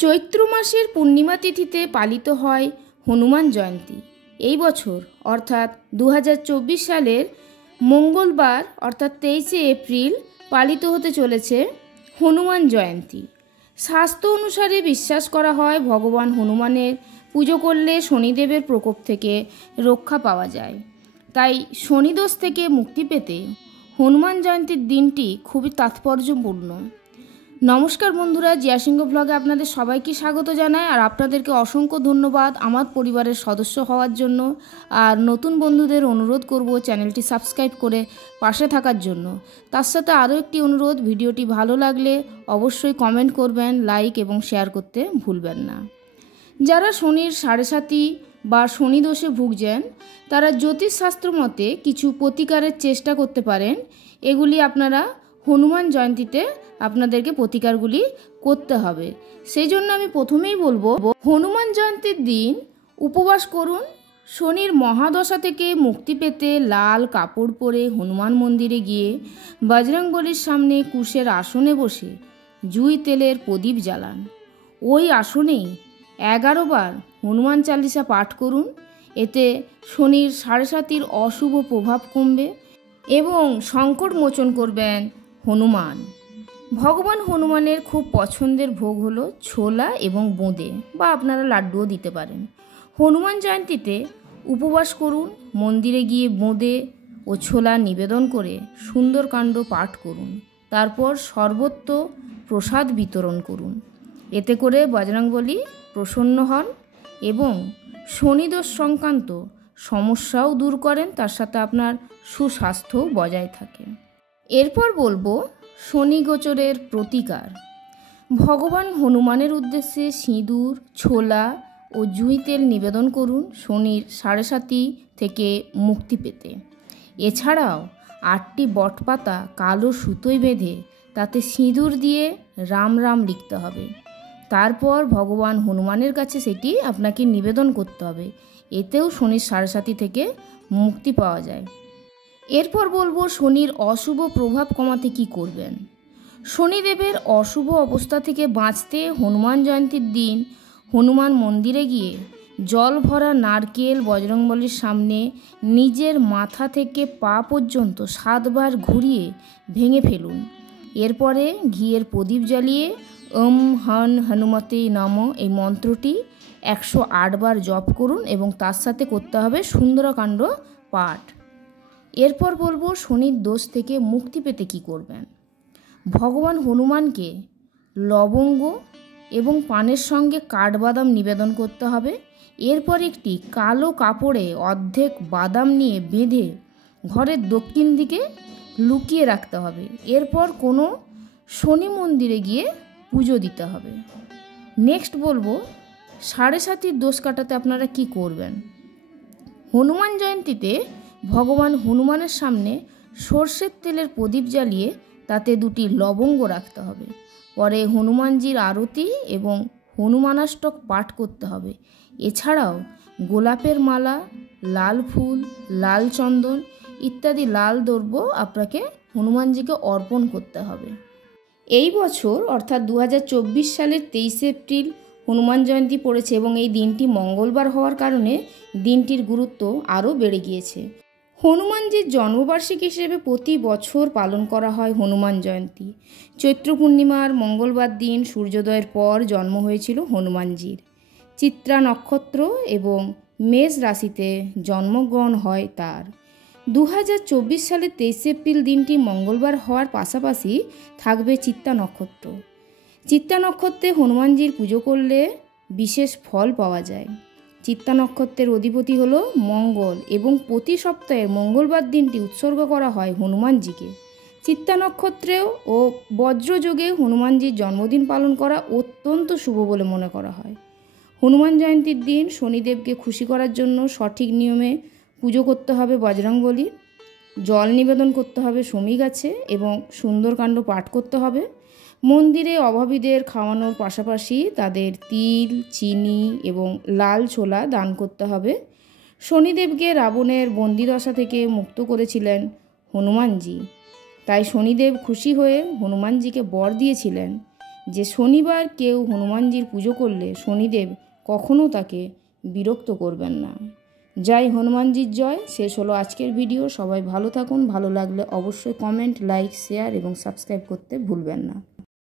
চৈত্র মাসের পূর্ণিমা তিথিতে পালিত হয় হনুমান জয়ন্তী। এই বছর অর্থাৎ 2024 সালের মঙ্গলবার অর্থাৎ 23শে এপ্রিল পালিত হতে চলেছে হনুমান জয়ন্তী। শাস্ত্র অনুসারে বিশ্বাস করা হয় ভগবান হনুমানের পুজো করলে শনিদেবের প্রকোপ থেকে রক্ষা পাওয়া যায়। তাই শনিদোষ থেকে মুক্তি পেতে হনুমান জয়ন্তীর দিনটি খুবই তাৎপর্যপূর্ণ। নমস্কার বন্ধুরা, জিয়া সিংহ ব্লগে আপনাদের সবাইকে স্বাগত জানাই। আর আপনাদেরকে অসংখ্য ধন্যবাদ আমার পরিবারের সদস্য হওয়ার জন্য। আর নতুন বন্ধুদের অনুরোধ করব চ্যানেলটি সাবস্ক্রাইব করে পাশে থাকার জন্য। তার সাথে আরও একটি অনুরোধ, ভিডিওটি ভালো লাগলে অবশ্যই কমেন্ট করবেন, লাইক এবং শেয়ার করতে ভুলবেন না। যারা শনির সাড়ে সাতি বা শনি দোষে ভুগছেন তারা জ্যোতিষশাস্ত্র মতে কিছু প্রতিকারের চেষ্টা করতে পারেন। এগুলি আপনারা হনুমান জয়ন্তীতে আপনাদেরকে প্রতিকারগুলি করতে হবে। সেই জন্য আমি প্রথমেই বলবো, হনুমান জয়ন্তীর দিন উপবাস করুন। শনির মহাদশা থেকে মুক্তি পেতে লাল কাপড় পরে হনুমান মন্দিরে গিয়ে বজরংবলীর সামনে কুশের আসনে বসে জুঁই তেলের প্রদীপ জ্বালান। ওই আসনেই 11 বার হনুমান চালিসা পাঠ করুন। এতে শনির সাড়ে সাতির অশুভ প্রভাব কমবে এবং সংকট মোচন করবেন হনুমান। ভগবান হনুমানের খুব পছন্দের ভোগ হলো ছোলা এবং বোঁদে, বা আপনারা লাড্ডুও দিতে পারেন। হনুমান জয়ন্তীতে উপবাস করুন, মন্দিরে গিয়ে বোঁদে ও ছোলা নিবেদন করে সুন্দরকাণ্ড পাঠ করুন। তারপর সর্বত্র প্রসাদ বিতরণ করুন। এতে করে বজরংবলী প্রসন্ন হন এবং শনিদোষ সংক্রান্ত সমস্যাও দূর করেন, তার সাথে আপনার সুস্বাস্থ্যও বজায় থাকে। এরপর বলবো শনি গোচরের প্রতিকার। ভগবান হনুমানের উদ্দেশ্যে সিঁদুর, ছোলা ও জুঁই তেল নিবেদন করুন শনির সাড়ে সাতি থেকে মুক্তি পেতে। এছাড়াও 8টি বটপাতা কালো সুতোয় বেঁধে তাতে সিঁদুর দিয়ে রাম রাম লিখতে হবে। তারপর ভগবান হনুমানের কাছে সেটি আপনাকে নিবেদন করতে হবে। এতেও শনির সাড়ে সাতি থেকে মুক্তি পাওয়া যায়। এরপর বলবো শনির অশুভ প্রভাব কমাতে কি করবেন। শনিদেবের অশুভ অবস্থা থেকে বাঁচতে হনুমান জয়ন্তীর দিন হনুমান মন্দিরে গিয়ে জল ভরা নারকেল বজরংবলীর সামনে নিজের মাথা থেকে পা পর্যন্ত 7 বার ঘুরিয়ে ভেঙে ফেলুন। এরপরে ঘিয়ের প্রদীপ জ্বালিয়ে ওম হন হনুমতে নমঃ এই মন্ত্রটি 108 বার জপ করুন এবং তার সাথে করতে হবে সুন্দরকাণ্ড পাঠ। এরপর বলবো শনির দোষ থেকে মুক্তি পেতে কি করবেন। ভগবান হনুমানকে লবঙ্গ এবং পানের সঙ্গে কাঠবাদাম নিবেদন করতে হবে। এরপর একটি কালো কাপড়ে অর্ধেক বাদাম নিয়ে বেঁধে ঘরের দক্ষিণ দিকে লুকিয়ে রাখতে হবে। এরপর কোনো শনি মন্দিরে গিয়ে পুজো দিতে হবে। নেক্সট বলবো সাড়ে সাতির দোষ কাটাতে আপনারা কি করবেন। হনুমান জয়ন্তীতে ভগবান হনুমানের সামনে সর্ষের তেলের প্রদীপ জ্বালিয়ে তাতে 2টি লবঙ্গ রাখতে হবে। পরে হনুমানজির আরতি এবং হনুমানাষ্টক পাঠ করতে হবে। এছাড়াও গোলাপের মালা, লাল ফুল, লাল চন্দন ইত্যাদি লাল দ্রব্য আপনাকে হনুমানজিকে অর্পণ করতে হবে। এই বছর অর্থাৎ 2024 সালের 23শে এপ্রিল হনুমান জয়ন্তী পড়েছে এবং এই দিনটি মঙ্গলবার হওয়ার কারণে দিনটির গুরুত্ব আরও বেড়ে গিয়েছে। হনুমানজির জন্মবার্ষিকী হিসেবে প্রতি বছর পালন করা হয় হনুমান জয়ন্তী। চৈত্র পূর্ণিমার মঙ্গলবার দিন সূর্যোদয়ের পর জন্ম হয়েছিল হনুমানজির। চিত্রা নক্ষত্র এবং মেষ রাশিতে জন্মগ্রহণ হয় তার। 2024 সালের 23শে এপ্রিল দিনটি মঙ্গলবার হওয়ার পাশাপাশি থাকবে চিত্তা নক্ষত্র। চিত্তা নক্ষত্রে হনুমানজির পুজো করলে বিশেষ ফল পাওয়া যায়। চিত্তা নক্ষত্রের অধিপতি হলো মঙ্গল এবং প্রতি সপ্তাহের মঙ্গলবার দিনটি উৎসর্গ করা হয় হনুমানজিকে। চিত্তা নক্ষত্রেও ও বজ্রযোগে হনুমানজির জন্মদিন পালন করা অত্যন্ত শুভ বলে মনে করা হয়। হনুমান জয়ন্তীর দিন শনিদেবকে খুশি করার জন্য সঠিক নিয়মে পুজো করতে হবে বজরংবলী, জল নিবেদন করতে হবে শমী গাছে এবং সুন্দরকাণ্ড পাঠ করতে হবে। মন্দিরে অভাবীদের খাওয়ানোর পাশাপাশি তাদের তিল, চিনি এবং লাল ছোলা দান করতে হবে। শনিদেবকে রাবণের বন্দিদশা থেকে মুক্ত করেছিলেন হনুমানজি। তাই শনিদেব খুশি হয়ে হনুমানজিকে বর দিয়েছিলেন যে শনিবার কেউ হনুমানজির পুজো করলে শনিদেব কখনও তাকে বিরক্ত করবেন না। জয় হনুমানজির জয়। শেষ হলো আজকের ভিডিও। সবাই ভালো থাকুন। ভালো লাগলে অবশ্যই কমেন্ট, লাইক, শেয়ার এবং সাবস্ক্রাইব করতে ভুলবেন না।